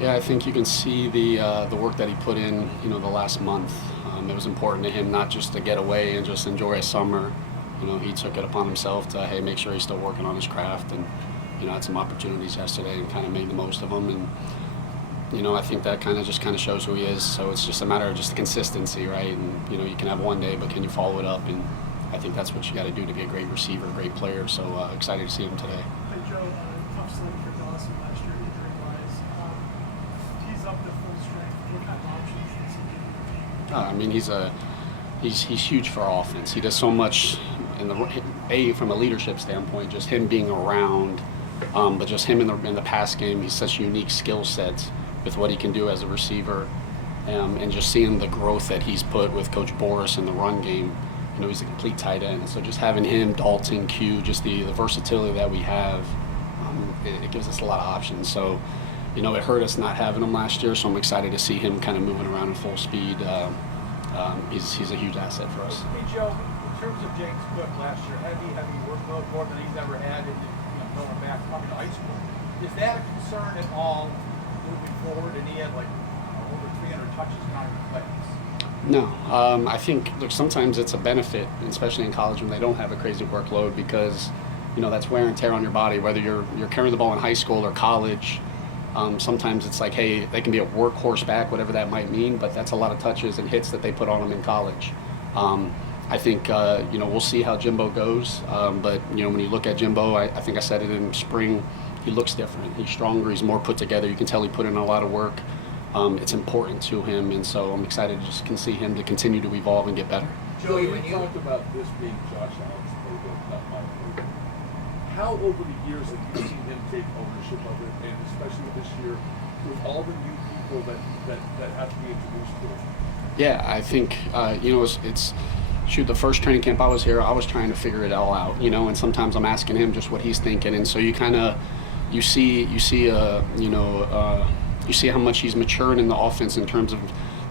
Yeah, I think you can see the work that he put in, the last month. It was important to him not just to get away and just enjoy a summer. He took it upon himself to, hey, make sure he's still working on his craft, and had some opportunities yesterday and kind of made the most of them. And I think that kind of shows who he is. So it's just a matter of just consistency, right? And you can have one day, but can you follow it up? And I think that's what you got to do to be a great receiver, great player. So excited to see him today. Hey Joe, tough slate for Dawson last year injury-wise. He's up to full strength. What kind of options does he give? I mean, he's huge for our offense. He does so much from a leadership standpoint, just him being around, but just him in the pass game. He's such a unique skill set with what he can do as a receiver, and just seeing the growth that he's put with Coach Boris in the run game. He's a complete tight end. So just having him, Dalton, Q, just the versatility that we have, it gives us a lot of options. So, it hurt us not having him last year. So I'm excited to see him kind of moving around in full speed. He's a huge asset for us. Hey Joe, in terms of James Cook last year, heavy workload, more than he's ever had going back coming to high school. Is that a concern at all moving forward? And he had over 300 touches counting plays. No, I think sometimes it's a benefit, especially in college when they don't have a crazy workload, because that's wear and tear on your body. Whether you're carrying the ball in high school or college, sometimes it's like, hey, they can be a workhorse back, whatever that might mean, but that's a lot of touches and hits that they put on them in college. I think we'll see how Jimbo goes, but when you look at Jimbo, I think I said it in spring, he looks different. He's stronger. He's more put together. You can tell he put in a lot of work. It's important to him, and so I'm excited to just see him to continue to evolve and get better. Joey, when you talked about this being Josh Allen's playbook, not my playbook, how over the years have you seen him take ownership of it, and especially this year with all the new people that have to be introduced to him? Yeah, I think it's the first training camp I was here, I was trying to figure it all out, and sometimes I'm asking him just what he's thinking, and so you see how much he's matured in the offense in terms of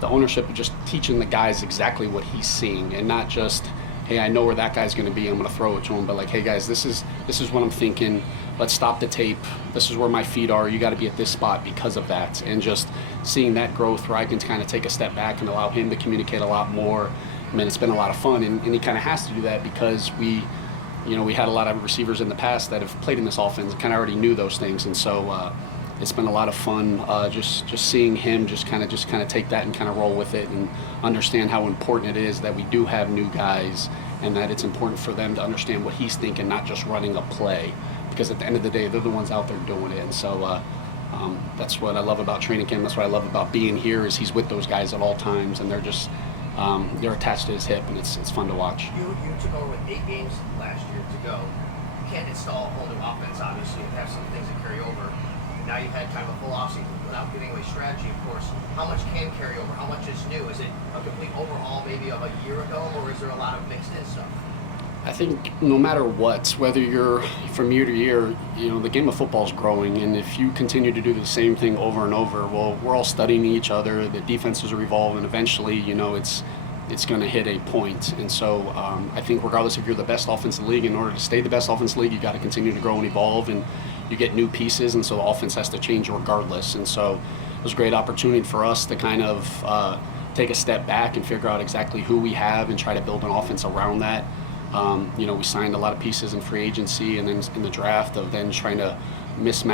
the ownership of just teaching the guys exactly what he's seeing, and not just, hey, I know where that guy's going to be, I'm going to throw it to him, but like, hey guys, this is what I'm thinking. Let's stop the tape. This is where my feet are. You got to be at this spot because of that, and just seeing that growth where I can kind of take a step back and allow him to communicate a lot more. I mean, it's been a lot of fun, and he kind of has to do that because we had a lot of receivers in the past that have played in this offense and kind of already knew those things, and so it's been a lot of fun just seeing him just kind of take that and kind of roll with it and understand how important it is that we do have new guys, and that it's important for them to understand what he's thinking, not just running a play, because at the end of the day, they're the ones out there doing it. And so that's what I love about training camp. That's what I love about being here, is he's with those guys at all times, and they're just they're attached to his hip, and it's fun to watch. You took over with 8 games last year to go. You can't install a whole new offense, obviously, and have some things that carry over. Now you've had kind of a full offseason without giving away strategy, of course. How much can carry over? How much is new? Is it a complete overhaul maybe of a year ago, or is there a lot of mixed in stuff? I think no matter what, whether you're from year to year, the game of football is growing, and if you continue to do the same thing over and over, well, we're all studying each other. The defenses are evolving. Eventually, it's going to hit a point. And so I think regardless if you're the best offense in the league, in order to stay the best offense in the league, you got to continue to grow and evolve, and you get new pieces, and so the offense has to change regardless. And so it was a great opportunity for us to kind of take a step back and figure out exactly who we have and try to build an offense around that. We signed a lot of pieces in free agency and then in the draft of then trying to mix and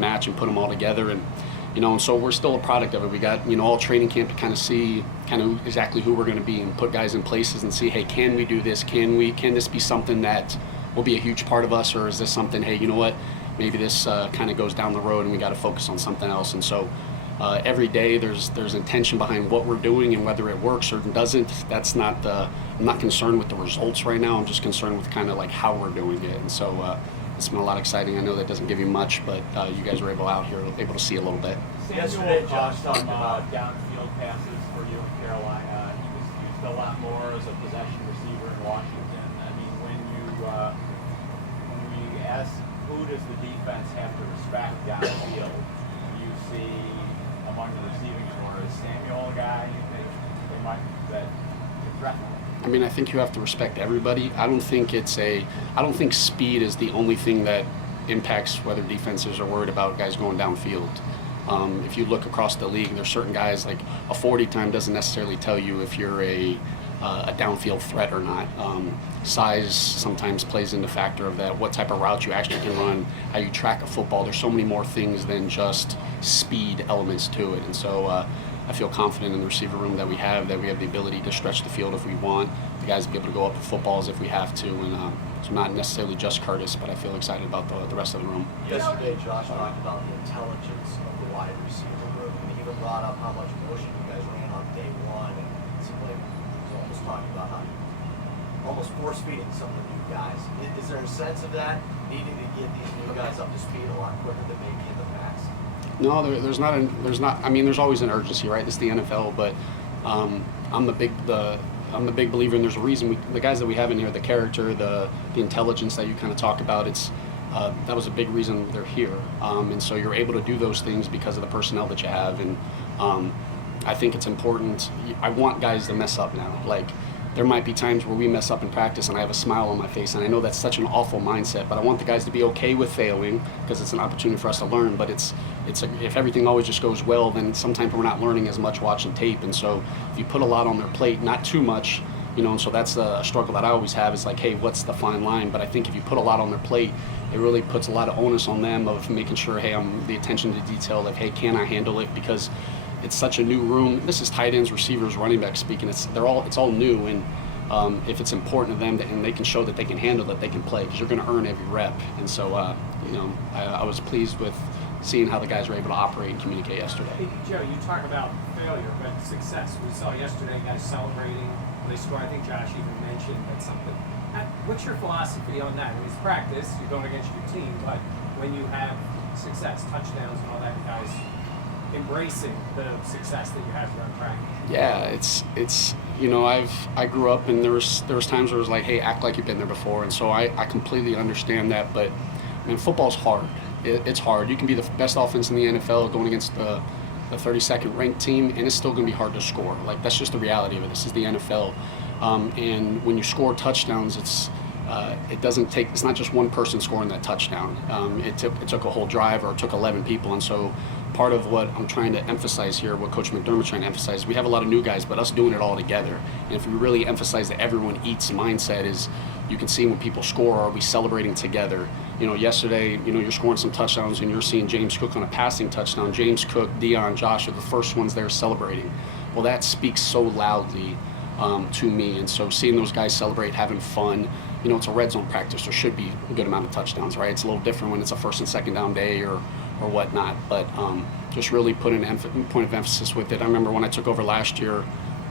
match and put them all together. And so we're still a product of it. We got, all training camp to kind of see exactly who we're going to be and put guys in places and see, hey, can we do this? Can this be something that will be a huge part of us, or is this something, hey, you know what, maybe this kind of goes down the road and we got to focus on something else. And so every day there's intention behind what we're doing, and whether it works or doesn't, I'm not concerned with the results right now. I'm just concerned with kind of like how we're doing it. And so it's been a lot exciting. I know that doesn't give you much, but you guys were able to see a little bit. Yesterday, Josh talked about downfield passes for you in Carolina. He was used a lot more as a possession receiver in Washington. I mean, when we ask who does the defense have to respect downfield, you see among the receiving corps, is Samuel a guy you think they might that could threaten him? I mean, I think you have to respect everybody. I don't think speed is the only thing that impacts whether defenses are worried about guys going downfield. If you look across the league, there's certain guys like a 40 time doesn't necessarily tell you if you're a downfield threat or not. Size sometimes plays into factor of that, what type of route you actually can run, how you track a football. There's so many more things than just speed elements to it. And so I feel confident in the receiver room that we have the ability to stretch the field if we want, the guys to be able to go up with footballs if we have to. And so not necessarily just Curtis, but I feel excited about the rest of the room. Yesterday, Josh talked about the intelligence of the wide receiver room, and he even brought up how much motion you guys ran on day one, and it seemed like he was almost talking about how almost force feeding some of the new guys. Is there a sense of that, needing to get these new guys up to speed a lot quicker than maybe in the past? No, there's not. I mean, there's always an urgency, right? This is the NFL, but I'm the big believer, and there's a reason the guys that we have in here, the character, the intelligence that you kind of talk about, it's that was a big reason they're here, and so you're able to do those things because of the personnel that you have, and I think it's important. I want guys to mess up now. Like, there might be times where we mess up in practice and I have a smile on my face, and I know that's such an awful mindset, but I want the guys to be okay with failing because it's an opportunity for us to learn. But if everything always just goes well, then sometimes we're not learning as much watching tape. And so if you put a lot on their plate, not too much, and so that's a struggle that I always have, is like, hey, what's the fine line? But I think if you put a lot on their plate, it really puts a lot of onus on them of making sure, hey, I'm the attention to detail, like, hey, can I handle it? Because it's such a new room. This is tight ends, receivers, running backs speaking. It's all new, and if it's important to them and they can show that they can handle it, they can play, because you're going to earn every rep. And so, I was pleased with seeing how the guys were able to operate and communicate yesterday. Hey, Joe, you talk about failure, but success. We saw yesterday guys celebrating when they scored. I think Josh even mentioned that something. What's your philosophy on that? I mean, it's practice, you're going against your team, but when you have success, touchdowns and all that, guys embracing the success that you have during practice. Yeah, it's I grew up, and there was times where it was like, hey, act like you've been there before, and so I completely understand that. But football's hard. It's hard. You can be the best offense in the NFL going against the 32nd ranked team, and it's still going to be hard to score. Like, that's just the reality of it. This is the NFL, and when you score touchdowns, it's not just one person scoring that touchdown. It took a whole drive, or it took 11 people. And so part of what I'm trying to emphasize here, what Coach McDermott's trying to emphasize, we have a lot of new guys, but us doing it all together. And if we really emphasize the everyone eats mindset, is you can see when people score, are we celebrating together? Yesterday, you're scoring some touchdowns and you're seeing James Cook on a passing touchdown. James Cook, Dion, Josh are the first ones there celebrating. Well, that speaks so loudly to me. And so seeing those guys celebrate, having fun, it's a red zone practice. There should be a good amount of touchdowns, right? It's a little different when it's a first and second down day or whatnot. But just really put an point of emphasis with it. I remember when I took over last year,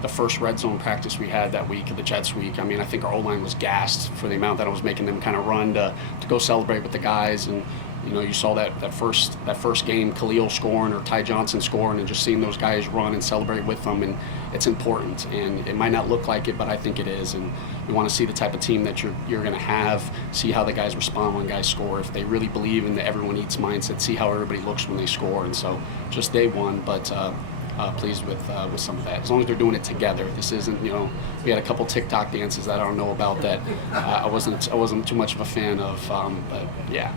the first red zone practice we had that week, the Jets week, I think our O-line was gassed for the amount that I was making them kind of run to go celebrate with the guys. And you saw that first game, Khalil scoring or Ty Johnson scoring, and just seeing those guys run and celebrate with them, and it's important. And it might not look like it, but I think it is. And we want to see the type of team that you're going to have, see how the guys respond when guys score. If they really believe in the everyone eats mindset, see how everybody looks when they score. And so just day one, but pleased with some of that. As long as they're doing it together. This isn't, we had a couple TikTok dances that I don't know about that I wasn't too much of a fan of, but yeah.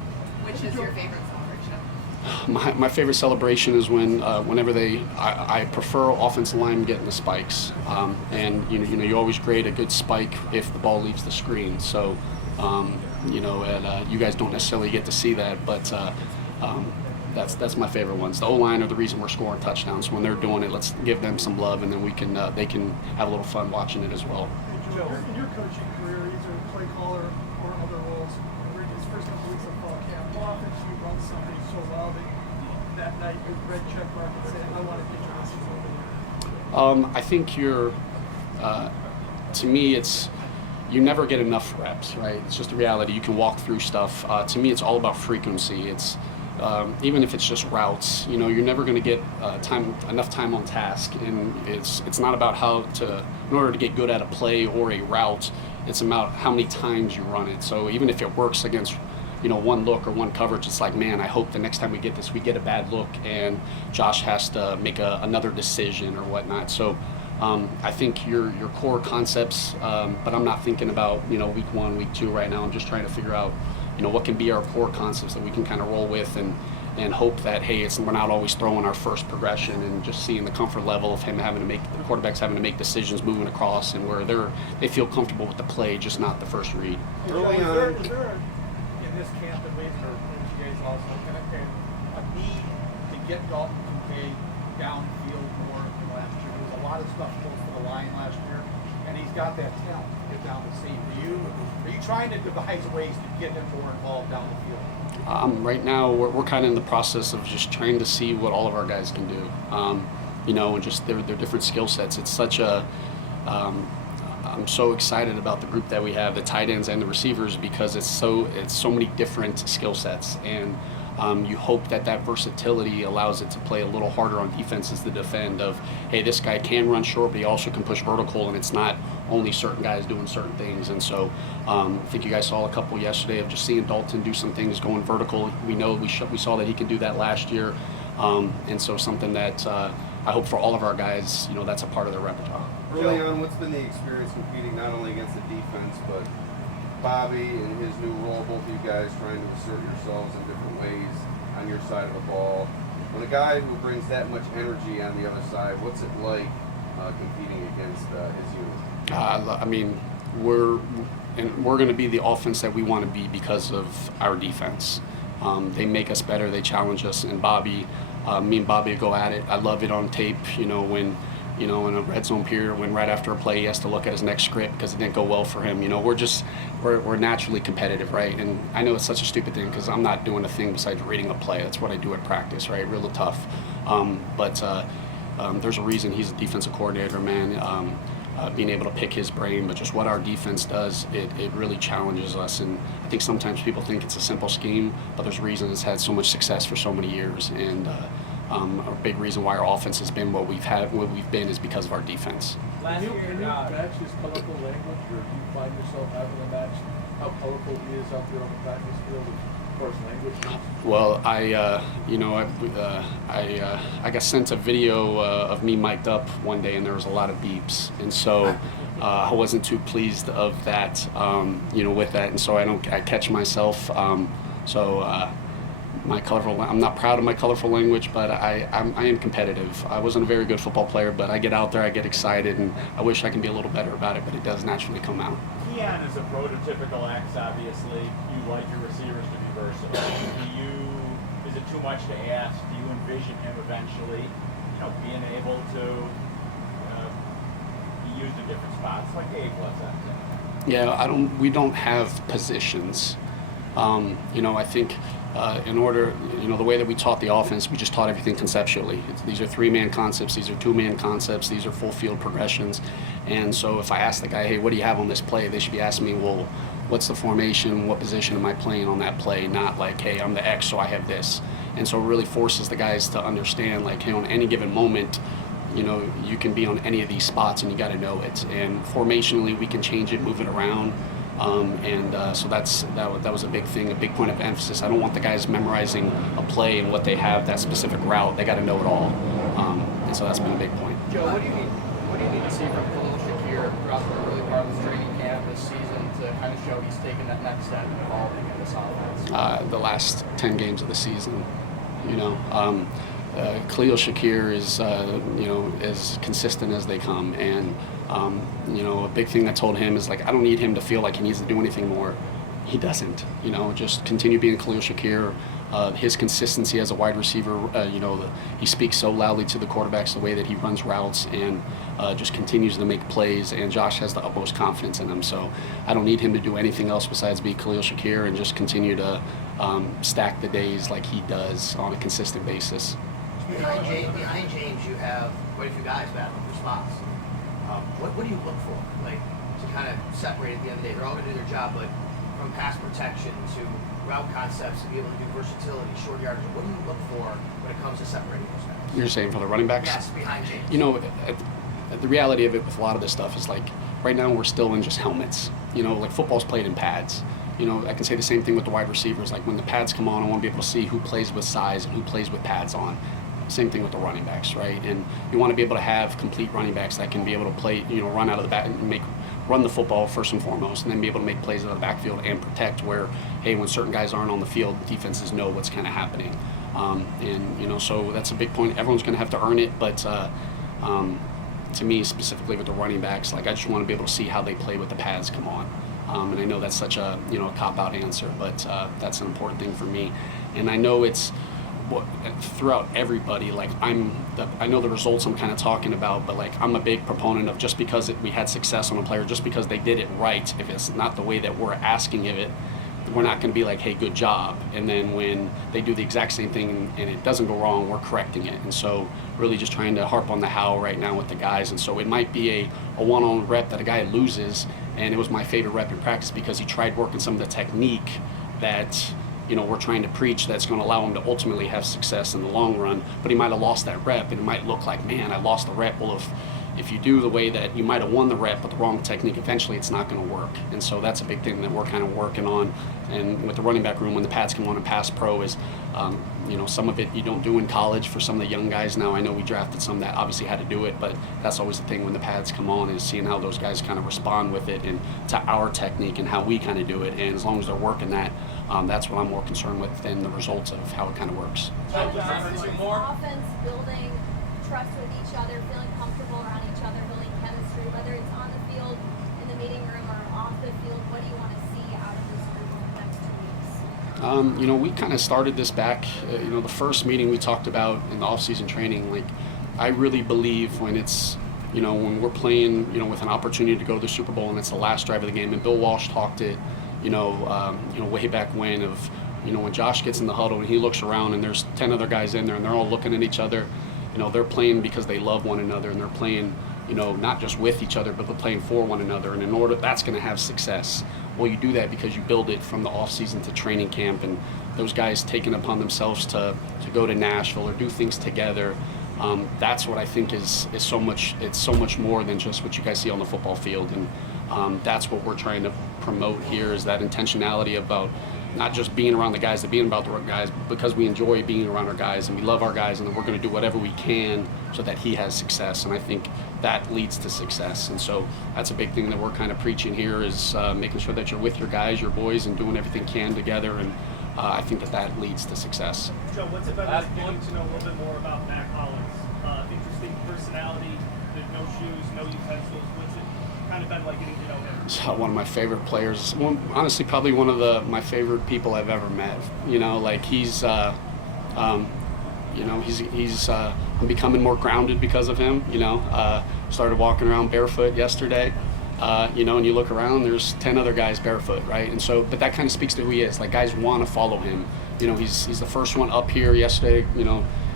Which is your favorite celebration? My favorite celebration is whenever I prefer offensive line getting the spikes, and you always grade a good spike if the ball leaves the screen. So you guys don't necessarily get to see that, but that's my favorite ones. The O-line are the reason we're scoring touchdowns. When they're doing it, let's give them some love, and then they can have a little fun watching it as well. Joe, in your coaching career, either play caller or other roles, during his first couple weeks of fall camp, how often do you run something so well that night you red check mark and say, I want to get your message over here? I think to me, you never get enough reps, right? It's just a reality. You can walk through stuff. To me, it's all about frequency. It's even if it's just routes, you're never going to get enough time on task, and it's not about in order to get good at a play or a route, it's about how many times you run it. So even if it works against one look or one coverage, it's like, man, I hope the next time we get this, we get a bad look and Josh has to make another decision or whatnot. So I think your core concepts, but I'm not thinking about week 1, week 2 right now. I'm just trying to figure out what can be our core concepts that we can kind of roll with, and and hope that, hey, we're not always throwing our first progression, and just seeing the comfort level of him having to make the quarterbacks having to make decisions moving across, and where they feel comfortable with the play, just not the first read. Early on, is there in this camp at least, or you guys also, a need to get Dalton Kincaid downfield more than last year? There was a lot of stuff close to the line last year, and he's got that talent to get down the seam. Are you trying to devise ways to get him more involved down the field? Right now, we're kind of in the process of just trying to see what all of our guys can do, and just their different skill sets. It's such a I'm so excited about the group that we have, the tight ends and the receivers, because it's so many different skill sets, and you hope that versatility allows it to play a little harder on defenses to defend. Of, hey, this guy can run short, but he also can push vertical, and it's not only certain guys doing certain things. And so I think you guys saw a couple yesterday of just seeing Dalton do some things going vertical. We know we saw that he could do that last year, and so something that I hope for all of our guys, that's a part of their repertoire. Early on, what's been the experience competing not only against the defense, but Bobby and his new role, both of you guys trying to assert yourselves in different ways on your side of the ball? When a guy who brings that much energy on the other side, what's it like competing against his unit? We're going to be the offense that we want to be because of our defense. They make us better. They challenge us. And Bobby, me and Bobby go at it. I love it on tape. When in a red zone period, when right after a play he has to look at his next script because it didn't go well for him. We're naturally competitive, right? And I know it's such a stupid thing because I'm not doing a thing besides reading a play. That's what I do at practice, right? Really tough. But there's a reason he's a defensive coordinator, man. Being able to pick his brain, but just what our defense does, it really challenges us. And I think sometimes people think it's a simple scheme, but there's a reason it's had so much success for so many years. And a big reason why our offense has been what we've been is because of our defense. Can you match his colorful language, or do you find yourself having to match how colorful he is out there on the practice field as far as language goes? Well, I got sent a video of me mic'd up one day, and there was a lot of beeps, and so I wasn't too pleased of that, with that, and so I catch myself. I'm not proud of my colorful language, but I am competitive. I wasn't a very good football player, but I get out there, I get excited, and I wish I can be a little better about it, but it does naturally come out. Keon is a prototypical X, obviously. You like your receivers to be versatile. Is it too much to ask? Do you envision him eventually, being able to be used in different spots like Gabe was at? Yeah, we don't have positions. I think in order, the way that we taught the offense, we just taught everything conceptually. These are 3-man concepts, these are 2-man concepts, these are full field progressions. And so if I ask the guy, hey, what do you have on this play? They should be asking me, well, what's the formation? What position am I playing on that play? Not like, hey, I'm the X, so I have this. And so it really forces the guys to understand, like, hey, on any given moment, you can be on any of these spots and you got to know it. And formationally, we can change it, move it around. So that was a big thing, a big point of emphasis. I don't want the guys memorizing a play and what they have, that specific route. They got to know it all. And so that's been a big point. Joe, what do you need to see from Khalil Shakir throughout the early part of this training camp this season to kind of show he's taken that next step and evolving in this offense? The last 10 games of the season, Khalil Shakir is, as consistent as they come. And, a big thing I told him is, like, I don't need him to feel like he needs to do anything more. He doesn't, just continue being Khalil Shakir. His consistency as a wide receiver, he speaks so loudly to the quarterbacks, the way that he runs routes, and just continues to make plays. And Josh has the utmost confidence in him. So I don't need him to do anything else besides be Khalil Shakir and just continue to stack the days like he does on a consistent basis. Behind James, you have quite a few guys battling for spots. What do you look for, like, to kind of separate at the end of the day? They're all going to do their job, but from pass protection to route concepts, to be able to do versatility, short yardage, what do you look for when it comes to separating those guys? You're saying for the running backs? Yes, behind James. The reality of it with a lot of this stuff is, like, right now we're still in just helmets. Like, football's played in pads. I can say the same thing with the wide receivers. Like, when the pads come on, I want to be able to see who plays with size and who plays with pads on. Same thing with the running backs, right? And you want to be able to have complete running backs that can be able to play, run out of the back and run the football first and foremost, and then be able to make plays out of the backfield and protect where, hey, when certain guys aren't on the field, defenses know what's kind of happening. And so that's a big point. Everyone's going to have to earn it, but to me specifically with the running backs, like I just want to be able to see how they play with the pads come on. And I know that's such a a cop-out answer, but that's an important thing for me. And I know it's throughout everybody. Like I know the results I'm kind of talking about, but like I'm a big proponent of just because we had success on a player, just because they did it right. If it's not the way that we're asking of it, we're not going to be like, hey, good job. And then when they do the exact same thing and it doesn't go wrong, we're correcting it. And so really just trying to harp on the how right now with the guys. And so it might be a one-on rep that a guy loses, and it was my favorite rep in practice because he tried working some of the technique that we're trying to preach that's going to allow him to ultimately have success in the long run. But he might have lost that rep, and it might look like, man, I lost the rep. Well, if you do the way that you might have won the rep but the wrong technique, eventually it's not going to work. And so that's a big thing that we're kind of working on. And with the running back room, when the pads come on and pass pro is, some of it you don't do in college for some of the young guys now. I know we drafted some that obviously had to do it, but that's always the thing when the pads come on is seeing how those guys kind of respond with it and to our technique and how we kind of do it. And as long as they're working that, that's what I'm more concerned with than the results of how it kind of works. Offense building trust with each other, feeling comfortable around each other, building chemistry, whether it's on the field, in the meeting room, or off the field. What do you want to see out of this group in the next 2 weeks? We kind of started this back, the first meeting we talked about in the off-season training. Like, I really believe when it's, when we're playing, with an opportunity to go to the Super Bowl and it's the last drive of the game. And Bill Walsh talked it, way back when of, when Josh gets in the huddle and he looks around and there's 10 other guys in there and they're all looking at each other. They're playing because they love one another, and they're playing, not just with each other, but they're playing for one another. And in order, that's going to have success. Well, you do that because you build it from the off season to training camp, and those guys taking upon themselves to go to Nashville or do things together. That's what I think is so much. It's so much more than just what you guys see on the football field, and that's what we're trying to promote here is that intentionality about not just being around the guys, but being about the guys because we enjoy being around our guys and we love our guys, and then we're going to do whatever we can so that he has success. And I think that leads to success. And so that's a big thing that we're kind of preaching here is making sure that you're with your guys, your boys, and doing everything you can together. And I think that leads to success. Joe, what's it been like getting to know a little bit more about Matt Collins? Interesting personality, no shoes, no utensils. What's it kind of been like getting to know him? One of my favorite players. Honestly, probably one of my favorite people I've ever met. He's, I'm becoming more grounded because of him. Started walking around barefoot yesterday. And you look around, there's 10 other guys barefoot, right? And so, but that kind of speaks to who he is. Like guys want to follow him. He's the first one up here yesterday.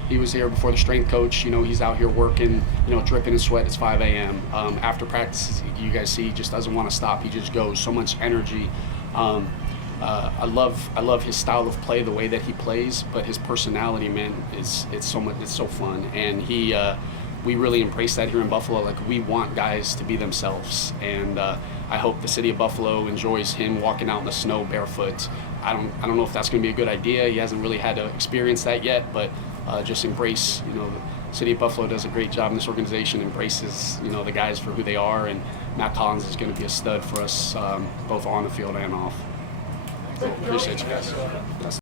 He was here before the strength coach. He's out here working, dripping in sweat. It's 5 a.m. After practice, you guys see, he just doesn't want to stop. He just goes, so much energy. I love his style of play, the way that he plays, but his personality, man, it's so fun. And we really embrace that here in Buffalo. Like we want guys to be themselves. And I hope the city of Buffalo enjoys him walking out in the snow barefoot. I don't know if that's going to be a good idea. He hasn't really had to experience that yet, but just embrace, the city of Buffalo does a great job in this organization, embraces, the guys for who they are, and Matt Collins is going to be a stud for us, both on the field and off. Appreciate you guys.